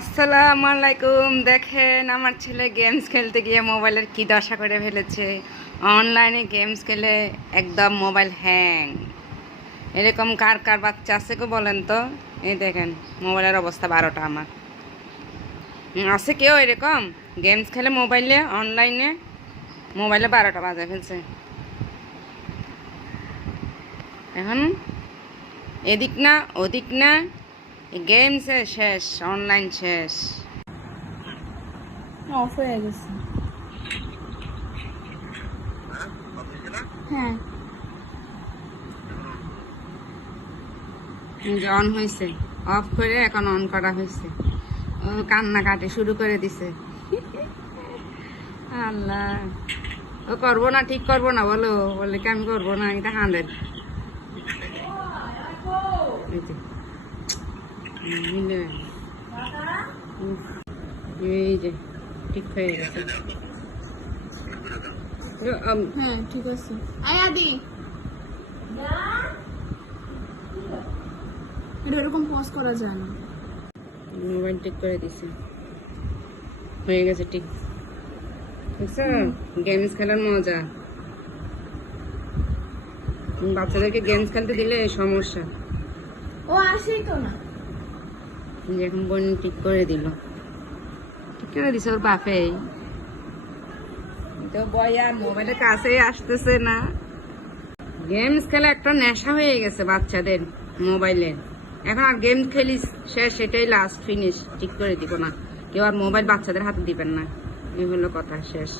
আসসালামু আলাইকুম। দেখেন, আমার ছেলে গেমস খেলতে গিয়ে মোবাইলের কি দশা করে ফেলেছে। অনলাইনে গেমস খেলে একদম মোবাইল হ্যাং এরকম কার কার বাচ্চা আছে গো বলেন তো? এই দেখেন, মোবাইলের অবস্থা বারোটা আমার। আছে কেউ এরকম? গেমস খেলে মোবাইলে অনলাইনে মোবাইলে বারোটা বাজে ফেলছে। এখন এদিক না, ওদিক না গেমসে শেষ অনলাইন শেষ। অফ হয়ে গেছে। হ্যাঁ। অন হয়েছে অফ করে এখন অন করা হয়েছে ও কান্নাকাটি শুরু করে দিছে। আল্লাহ। ও করব না ঠিক করব না বলো। বলে কি আমি করব না? এটা হান্ড্রেড। এই যে ঠিক হয়ে গেছে হ্যাঁ ঠিক আছে আয় আদি এটা এরকম পজ করা যায় না মোবাইল ঠিক করে দিছে হয়ে গেছে ঠিক বুঝছ গেমস খেলার মজা বাচ্চাদেরকে গেমস খেলতে দিলে সমস্যা ও আসেই তো না। যে এখন বোন ঠিক করে দিল। ঠিক করে দিছে ওর বাপে তো বয়া মোবাইলের কাছেই আসতেছে না। গেমস খেলা একটা নেশা হয়ে গেছে বাচ্চাদের মোবাইলে। এখন আর গেম খেলিস শেষ সেটাই লাস্ট ফিনিশ ঠিক করে দিব না। কেউ আর মোবাইল বাচ্চাদের হাতে দিবেন না। এই হলো কথা শেষ।